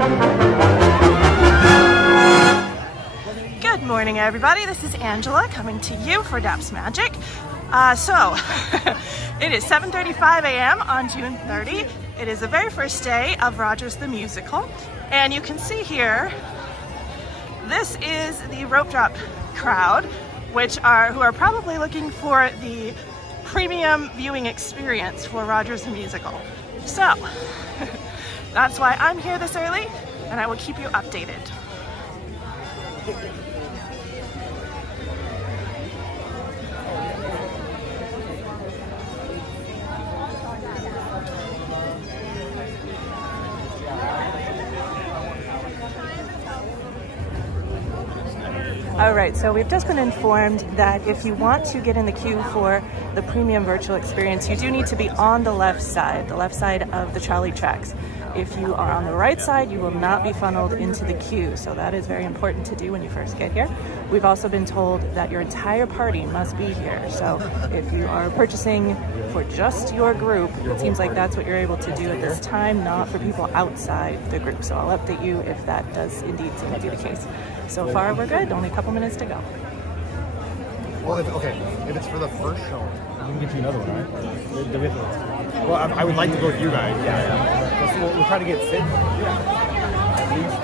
Good morning, everybody. This is Angela coming to you for Daps Magic. It is 7:35 a.m. on June 30. It is the very first day of Rogers the Musical, and you can see here, this is the rope drop crowd, who are probably looking for the premium viewing experience for Rogers the Musical. So that's why I'm here this early, and I will keep you updated. All right, so we've just been informed that if you want to get in the queue for the premium virtual experience, you do need to be on the left side of the trolley tracks. If you are on the right side, you will not be funneled into the queue. So that is very important to do when you first get here. We've also been told that your entire party must be here. So if you are purchasing for just your group, it seems like that's what you're able to do at this time, not for people outside the group. So I'll update you if that does indeed seem to be the case. So far, we're good. Only a couple minutes to go. Well, if it's for the first show, we can get you another one, right? Well, I would like to go with you guys. Yeah. We'll try to get sit. Yeah. At least.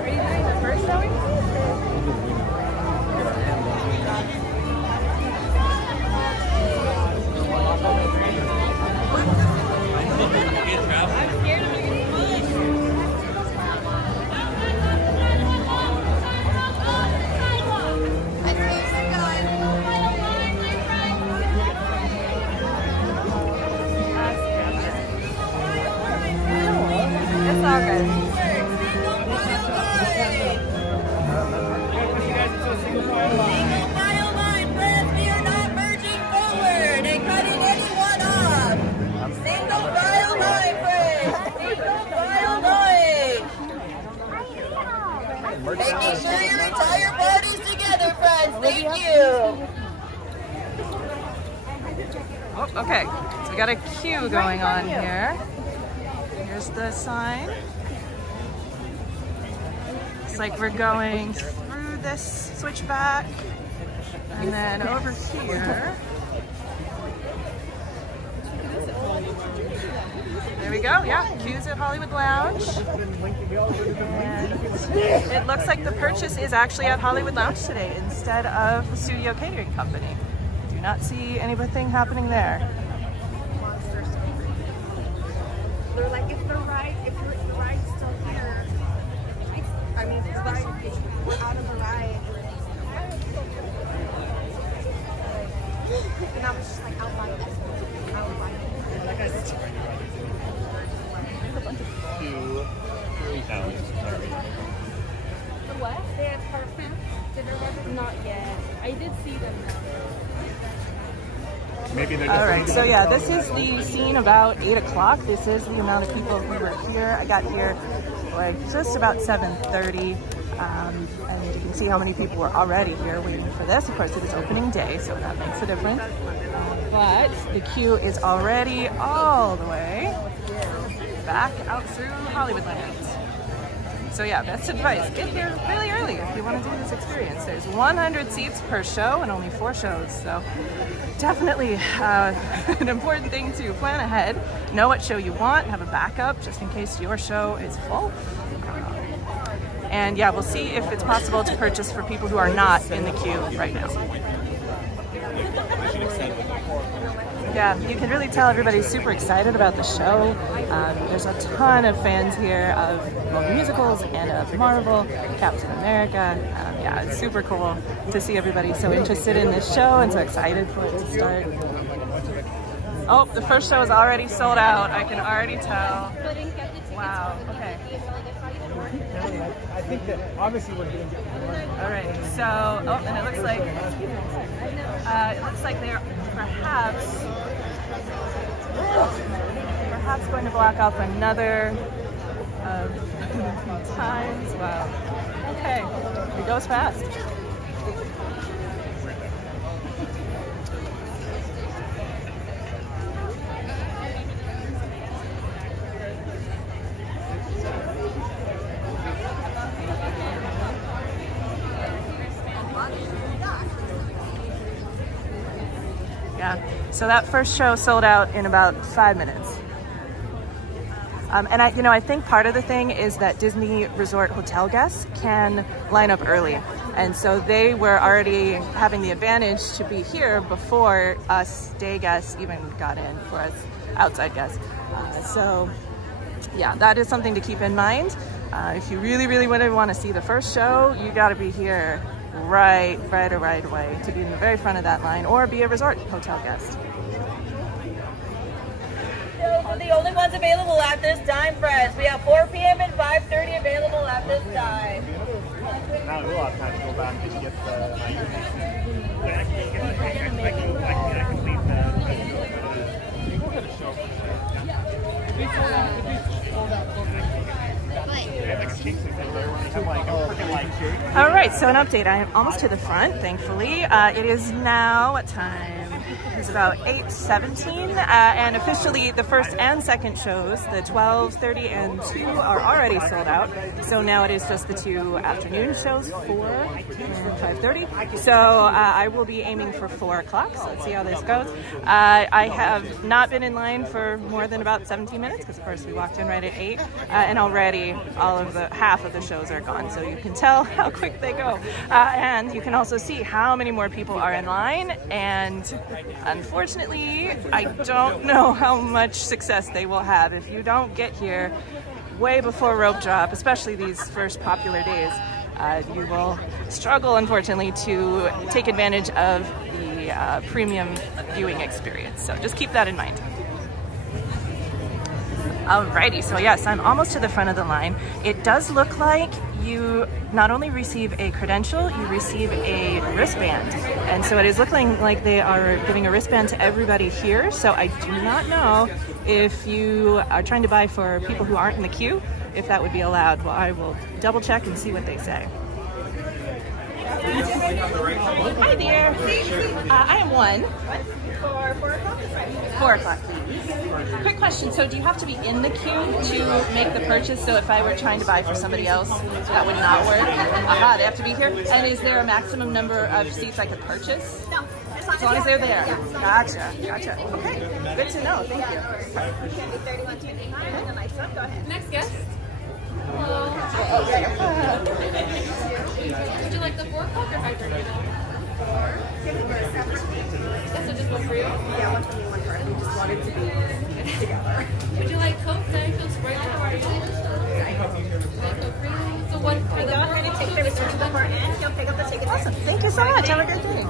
Are you doing the first showing? Making sure your entire party's together, friends. Thank you. Oh, okay. So we got a queue going on here. Here's the sign. Looks like we're going through this switchback and then over here. There we go, yeah, queues at Hollywood Lounge. And it looks like the purchase is actually at Hollywood Lounge today instead of the Studio Catering Company. Do not see anything happening there. They're like, if the ride's still here, I mean, the ride, if we're out of the ride. And I was just like, I'll buy this. I'll buy it. That guy's 3,000. The what? They had parfum. Did they have it? Not yet. I did see them though. Maybe they're all right, so yeah, this is the scene about 8 o'clock. This is the amount of people who were here. I got here like just about 7:30. And you can see how many people were already here waiting for this. Of course, it is opening day, so that makes a difference. But the queue is already all the way back out through Hollywoodland. So yeah, best advice, get here really early if you want to do this experience. There's 100 seats per show and only 4 shows, so definitely an important thing to plan ahead. Know what show you want, have a backup just in case your show is full. And yeah, we'll see if it's possible to purchase for people who are not in the queue right now. Yeah, you can really tell everybody's super excited about the show. There's a ton of fans here of both musicals and of Marvel, Captain America. Yeah, it's super cool to see everybody so interested in this show and so excited for it to start. Oh, the first show is already sold out. I can already tell. Wow, okay. I think that obviously we're getting all right, so and it looks like they're perhaps going to block off another times. Wow. Okay, it goes fast. so that first show sold out in about 5 minutes. And I think part of the thing is that Disney Resort hotel guests can line up early. And so they were already having the advantage to be here before us day guests even got in, for us outside guests. So yeah, that is something to keep in mind. If you really want to see the first show, you got to be here right away to be in the very front of that line, or be a resort hotel guest. Those are the only ones available at this time, friends. We have 4 p.m. and 5:30 available at this time. Now we'll have time to go back and get the... All right, so an update. I am almost to the front, thankfully. It is now, what time? It's about 8:17, and officially the first and second shows, the 12:30 and 2, are already sold out. So now it is just the 2 afternoon shows, 4 and 5:30. So I will be aiming for 4 o'clock, so let's see how this goes. I have not been in line for more than about 17 minutes, because of course we walked in right at 8, and already half of the shows are gone, so you can tell how quick they go. And you can also see how many more people are in line, and unfortunately, I don't know how much success they will have. If you don't get here way before rope drop, especially these first popular days, you will struggle, unfortunately, to take advantage of the premium viewing experience. So just keep that in mind. Alrighty, so yes, I'm almost to the front of the line. It does look like you not only receive a credential, you receive a wristband. And so it is looking like they are giving a wristband to everybody here. So I do not know if you are trying to buy for people who aren't in the queue, if that would be allowed. Well, I will double check and see what they say. Hi there. I am 1. For 4 o'clock? 4 o'clock, please. Quick question, so do you have to be in the queue to make the purchase? So if I were trying to buy for somebody else, that would not work? Aha, they have to be here? And is there a maximum number of seats I could purchase? No. As long as they're there? Gotcha. Okay, good to know, thank you. 3129 and the lights up. Go ahead. Next guest. Hello. Would you like the 4 o'clock or 5:30? 4. Yes, so just one for you? Yeah, one for me, one for her. We just wanted to be together. Would you like Coke, Diet Coke, Sprite, or are you? Coke for you. So one for the... Go ahead and take the return to the front end. He'll pick up the ticket. Awesome, thank you so much. Have a great day.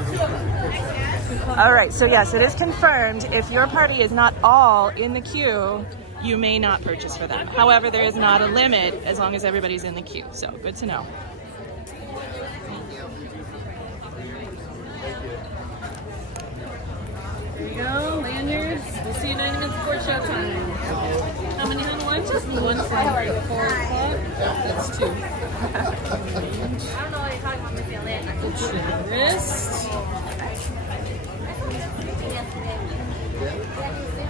All right, so yes, it is confirmed. If your party is not all in the queue, you may not purchase for them. However, there is not a limit as long as everybody's in the queue. So good to know. There you go, lanyards. We'll see you 90 minutes before show time. How many on one? Just one for 4 o'clock. That's 2. I don't know what you're talking about, me feeling. Wrist.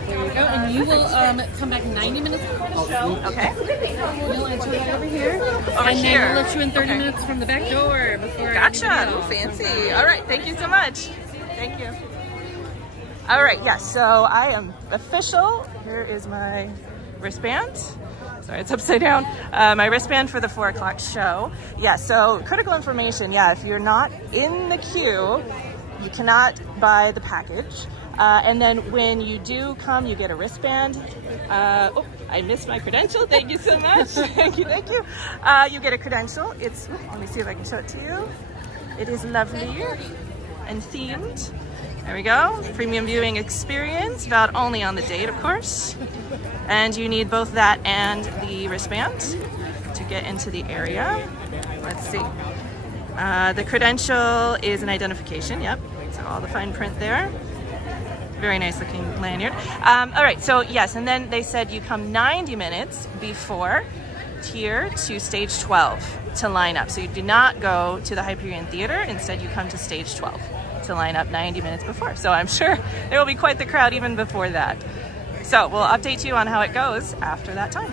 There you go, and you will come back 90 minutes before the show. Okay. You'll enter right over here. And then we'll let you in 30 minutes from the back door before. Gotcha. Ooh, fancy. All right, thank you so much. Thank you. All right, yes, so I am official. Here is my wristband. Sorry, it's upside down. My wristband for the 4 o'clock show. Yeah, so critical information. Yeah, if you're not in the queue, you cannot buy the package. And then when you do come, you get a wristband. Oh, I missed my credential. Thank you so much. Thank you. You get a credential. It's, let me see if I can show it to you. It is lovely and themed. There we go. Premium viewing experience, valid only on the date, of course. And you need both that and the wristband to get into the area. Let's see. The credential is an identification. Yep. So all the fine print there. Very nice looking lanyard. All right, so yes, and then they said you come 90 minutes before here to stage 12 to line up. So you do not go to the Hyperion Theater. Instead, you come to stage 12 to line up 90 minutes before. So I'm sure there will be quite the crowd even before that. So we'll update you on how it goes after that time.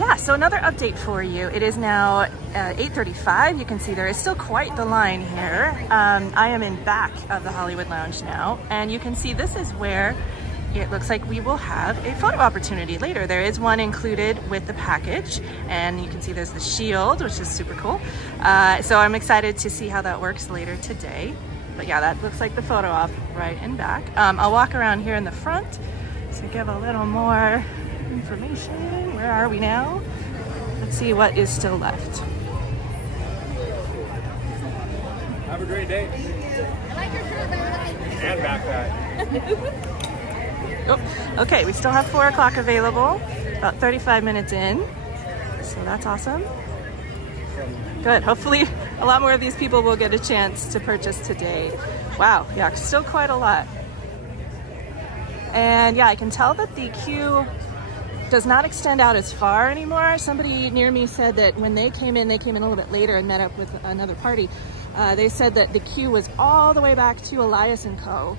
yeah, so another update for you. It is now 8:35. You can see there is still quite the line here. I am in back of the Hollywood Lounge now, and you can see this is where it looks like we will have a photo opportunity later. There is one included with the package, and you can see there's the shield, which is super cool. So I'm excited to see how that works later today. But yeah, that looks like the photo op right in back. I'll walk around here in the front to give a little more information. Where are we now? Let's see what is still left. Have a great day. I like your shirt, And backpack. Oh, okay, we still have 4 o'clock available, about 35 minutes in, so that's awesome. Good, hopefully a lot more of these people will get a chance to purchase today. Wow, yeah, still quite a lot. And yeah, I can tell that the queue does not extend out as far anymore. Somebody near me said that when they came in a little bit later and met up with another party. They said that the queue was all the way back to Elias & Co.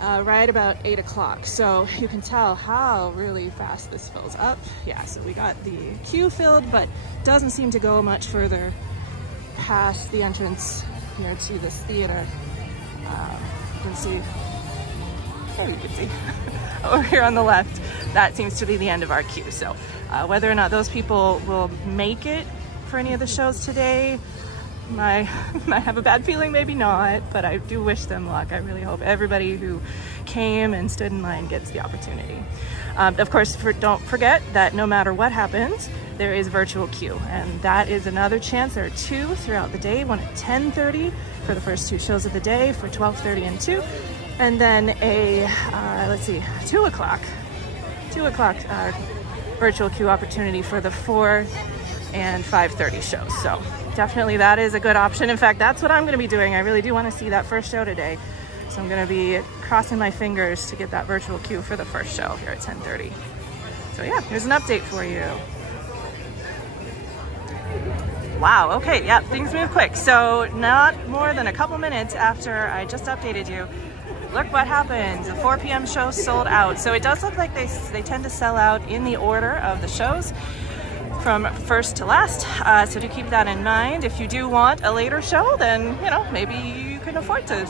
Right about 8 o'clock. So you can tell how really fast this fills up. Yeah, so we got the queue filled, but doesn't seem to go much further past the entrance here to this theater. You can see, oh, you can see over here on the left, that seems to be the end of our queue. So whether or not those people will make it for any of the shows today, I have a bad feeling, maybe not, but I do wish them luck. I really hope everybody who came and stood in line gets the opportunity. Of course, don't forget that no matter what happens, there is virtual queue, and that is another chance. There are 2 throughout the day, one at 10:30 for the first 2 shows of the day for 12:30 and 2, and then a, let's see, 2 o'clock virtual queue opportunity for the 4 and 5:30 shows. So definitely that is a good option. In fact, that's what I'm going to be doing. I really do want to see that first show today. So I'm going to be crossing my fingers to get that virtual queue for the first show here at 10:30. So yeah, here's an update for you. Wow, okay, yeah, things move quick. So not more than a couple minutes after I just updated you, look what happens. The 4 p.m. show sold out. So it does look like they tend to sell out in the order of the shows, from first to last, so do keep that in mind. If you do want a later show, then maybe you can afford to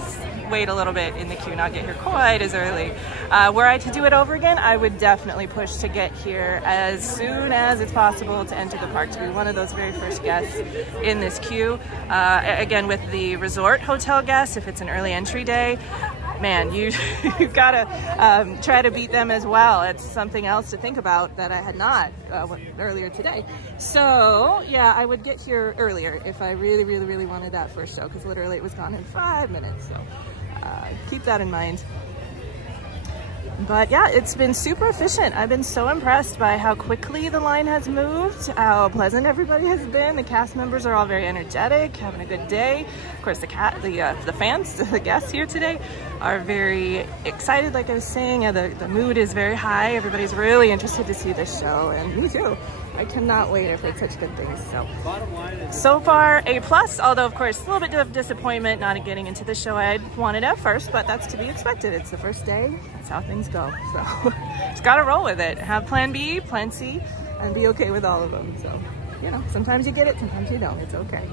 wait a little bit in the queue, not get here quite as early. Were I to do it over again, I would definitely push to get here as soon as it's possible to enter the park, to be one of those very first guests in this queue. Again, with the resort hotel guests, if it's an early entry day, man, you've got to try to beat them as well. It's something else to think about that I had not earlier today. So yeah, I would get here earlier if I really, really, really wanted that first show, because literally it was gone in 5 minutes. So keep that in mind. But yeah, it's been super efficient. I've been so impressed by how quickly the line has moved, how pleasant everybody has been. The cast members are all very energetic, having a good day. Of course, the fans, the guests here today are very excited. Like I was saying, the mood is very high. Everybody's really interested to see this show, and me too. I cannot wait. I've heard such good things. So far, A+, although of course a little bit of disappointment not getting into the show I wanted at first, but that's to be expected. It's the first day. That's how things go. So just gotta roll with it. Have plan B, plan C, and be okay with all of them. So, sometimes you get it, sometimes you don't. It's okay.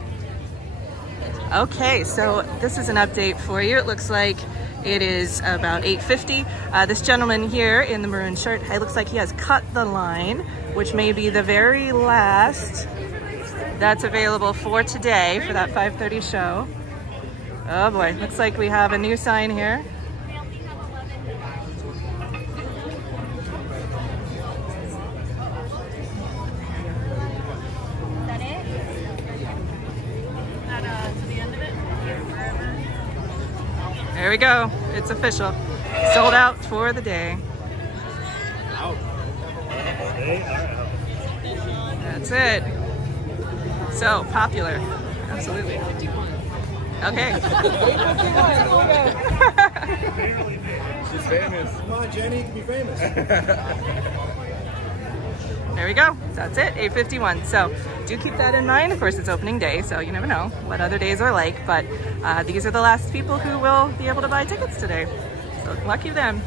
Okay, so this is an update for you. It looks like it is about 8:50. This gentleman here in the maroon shirt, it looks like he has cut the line, which may be the very last that's available for today for that 5:30 show. Oh boy, looks like we have a new sign here. There we go. It's official. Sold out for the day. That's it. So popular. Absolutely. Okay. She's famous. Come on, Jenny, you can be famous. There we go. That's it. 8:51. So do keep that in mind. Of course, it's opening day, so you never know what other days are like. But these are the last people who will be able to buy tickets today. So lucky them.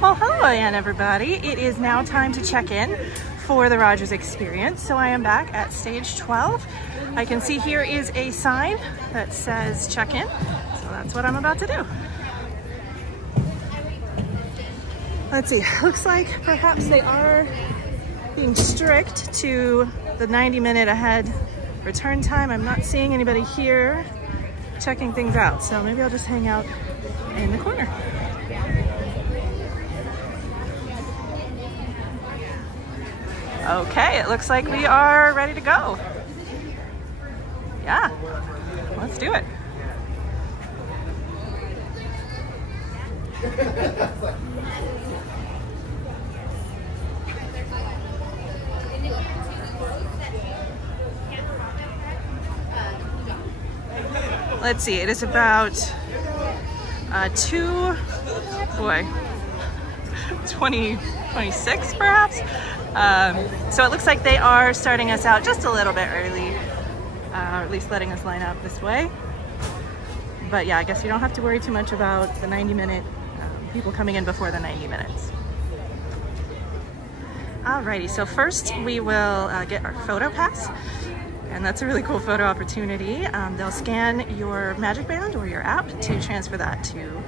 Well, hello again, everybody. It is now time to check in for the Rogers Experience. So I am back at stage 12. I can see here is a sign that says check in. So that's what I'm about to do. Let's see, looks like perhaps they are being strict to the 90-minute ahead return time. I'm not seeing anybody here checking things out. So maybe I'll just hang out in the corner. Okay, it looks like we are ready to go. Yeah, let's do it. Let's see, it is about 26 perhaps. So it looks like they are starting us out just a little bit early, or at least letting us line up this way. But yeah, I guess you don't have to worry too much about the 90-minute people coming in before the 90 minutes. Alrighty, so first we will get our photo pass, and that's a really cool photo opportunity. They'll scan your Magic Band or your app to transfer that to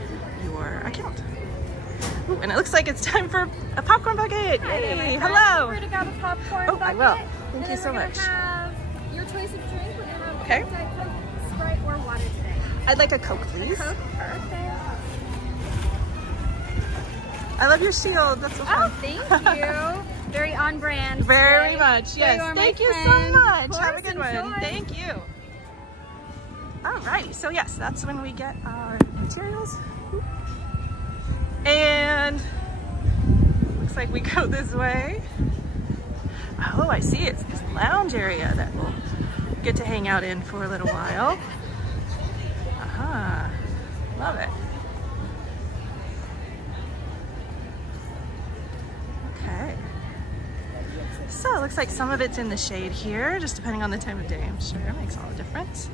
your account. Ooh, and it looks like it's time for a popcorn bucket. Yay! Hello. Free to grab a popcorn bucket. I will. Thank you so much. Have your choice of drink. We're gonna have Okay. Diet Coke, Sprite, or water today. I'd like a Coke, please. Coke, perfect. I love your shield. That's so fun. Oh, thank you. Very on brand. Very today. much. There Yes. are, Thank my you so friend. much. Of Have a course, good one. enjoy. Thank you. Alrighty. So yes, that's when we get our materials. And looks like we go this way. Oh, I see. It's this lounge area that we'll get to hang out in for a little while. Aha. Love it. Okay. So it looks like some of it's in the shade here, just depending on the time of day. I'm sure it makes all the difference.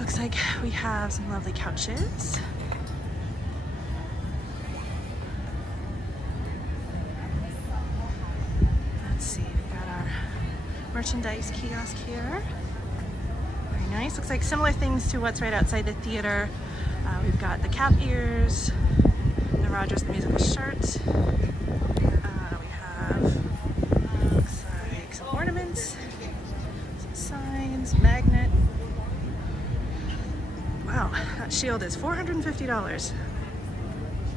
Looks like we have some lovely couches. Let's see, we've got our merchandise kiosk here. Very nice. Looks like similar things to what's right outside the theater. We've got the cat ears, the Rogers the Musical shirt. We have, looks like some ornaments, some signs, magnet. Wow, that shield is $450.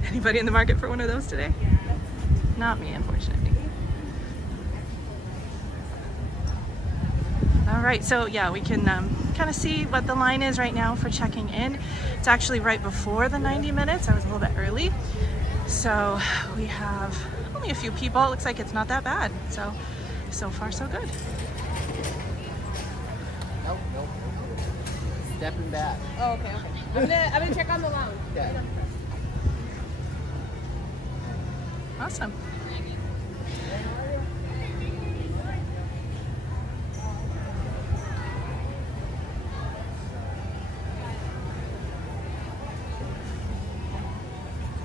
Anybody in the market for one of those today? Not me, unfortunately. All right, so yeah, we can kind of see what the line is right now for checking in. It's actually right before the 90 minutes. I was a little bit early. So we have only a few people. It looks like it's not that bad. So far so good. Nope. Stepping back. Oh, okay. I'm gonna check on the lounge. Okay. Awesome.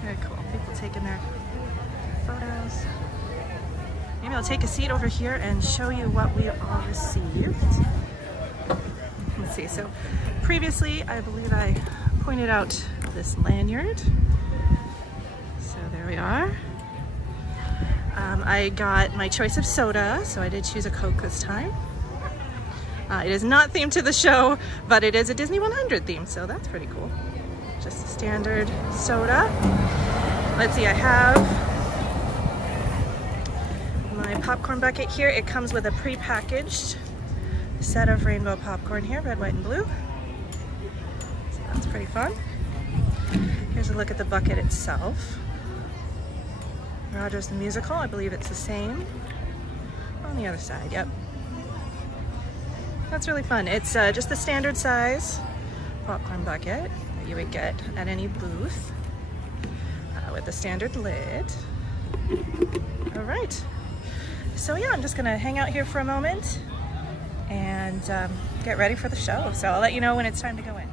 Very cool. People taking their photos. Maybe I'll take a seat over here and show you what we all received. Let's see. So previously, I believe I pointed out this lanyard. So there we are. I got my choice of soda, so I did choose a Coke this time. It is not themed to the show, but it is a Disney 100 theme, so that's pretty cool. Just a standard soda. Let's see, I have my popcorn bucket here. It comes with a pre-packaged set of rainbow popcorn here, red, white, and blue. So that's pretty fun. Here's a look at the bucket itself. Rogers the Musical, I believe it's the same on the other side, yep. That's really fun. It's just the standard size popcorn bucket that you would get at any booth with the standard lid. All right, so yeah, I'm just gonna hang out here for a moment and get ready for the show. So I'll let you know when it's time to go in.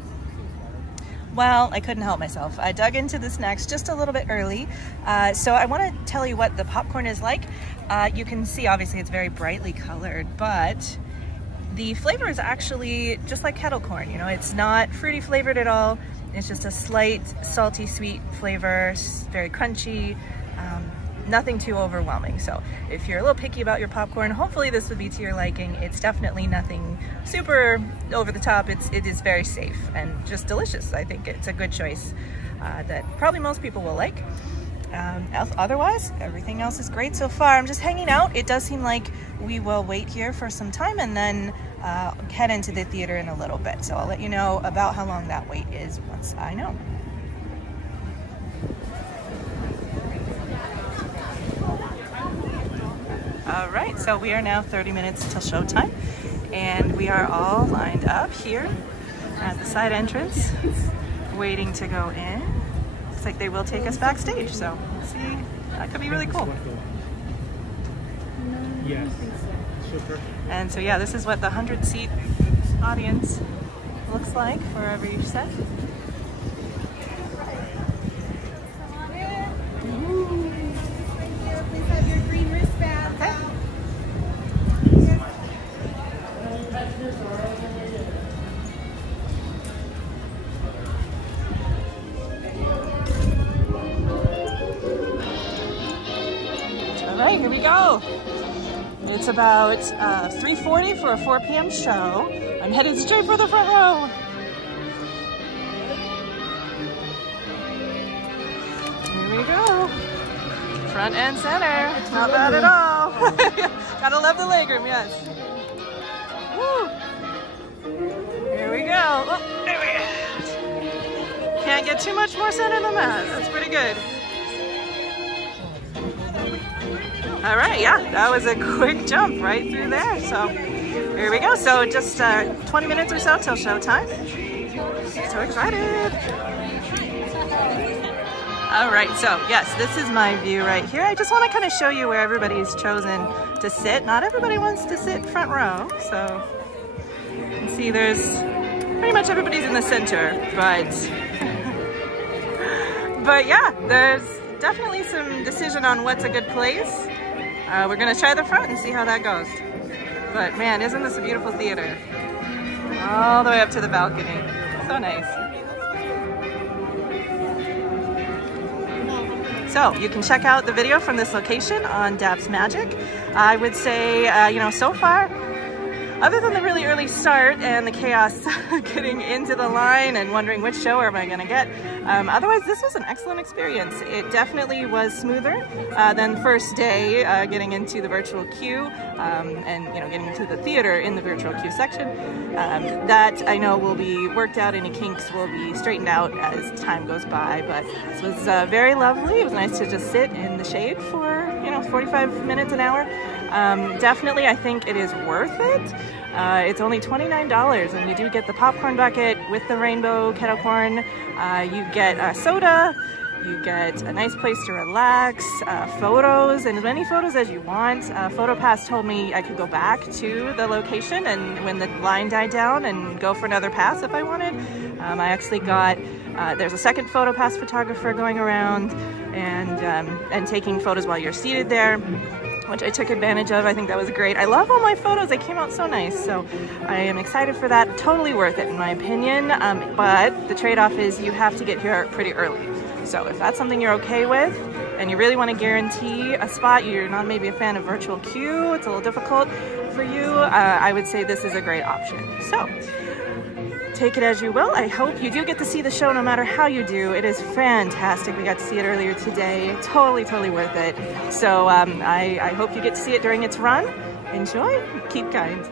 Well, I couldn't help myself. I dug into the snacks just a little bit early. So I want to tell you what the popcorn is like. You can see, obviously, it's very brightly colored, but the flavor is actually just like kettle corn. You know, it's not fruity flavored at all. It's just a slight salty, sweet flavor, very crunchy. Nothing too overwhelming. So if you're a little picky about your popcorn, hopefully this would be to your liking. It's definitely nothing super over the top. It is very safe and just delicious. I think it's a good choice that probably most people will like. Otherwise, everything else is great so far. I'm just hanging out. It does seem like we will wait here for some time and then head into the theater in a little bit. So I'll let you know about how long that wait is once I know. All right, so we are now 30 minutes till showtime, and we are all lined up here at the side entrance, waiting to go in. Looks like they will take us backstage, so we'll see. That could be really cool. Yes. And so yeah, this is what the 100-seat audience looks like for every set. Alright, here we go. It's about 3:40 for a 4 p.m. show. I'm headed straight for the front row. Here we go. Front and center. Not bad at all. Gotta love the legroom, yes. Woo. Here we go. Oh, there we go. Can't get too much more center than that. That's pretty good. All right, yeah, that was a quick jump right through there. So here we go. So just 20 minutes or so till showtime. So excited. All right, so yes, this is my view right here. I just want to kind of show you where everybody's chosen to sit. Not everybody wants to sit front row. So you can see there's pretty much everybody's in the center, but yeah, there's definitely some decision on what's a good place. We're gonna try the front and see how that goes. But man, isn't this a beautiful theater? All the way up to the balcony. So nice. So you can check out the video from this location on Daps Magic. I would say, you know, so far, other than the really early start and the chaos getting into the line and wondering which show am I gonna get, otherwise this was an excellent experience. It definitely was smoother than first day getting into the virtual queue and you know, getting into the theater in the virtual queue section. That I know will be worked out, any kinks will be straightened out as time goes by, but this was very lovely. It was nice to just sit in the shade for, you know, 45 minutes, an hour. Definitely, I think it is worth it. It's only $29, and you do get the popcorn bucket with the rainbow kettle corn. You get a soda, you get a nice place to relax, photos, and as many photos as you want. PhotoPass told me I could go back to the location and when the line died down and go for another pass if I wanted. I actually got, there's a second PhotoPass photographer going around and taking photos while you're seated there, which I took advantage of. I think that was great. I love all my photos. They came out so nice. So I am excited for that. Totally worth it in my opinion. But the trade-off is you have to get here pretty early. So if that's something you're okay with and you really want to guarantee a spot, you're not maybe a fan of virtual queue, it's a little difficult for you, I would say this is a great option. So take it as you will. I hope you do get to see the show no matter how you do. It is fantastic. We got to see it earlier today. Totally, totally worth it. So I hope you get to see it during its run. Enjoy. Keep kind.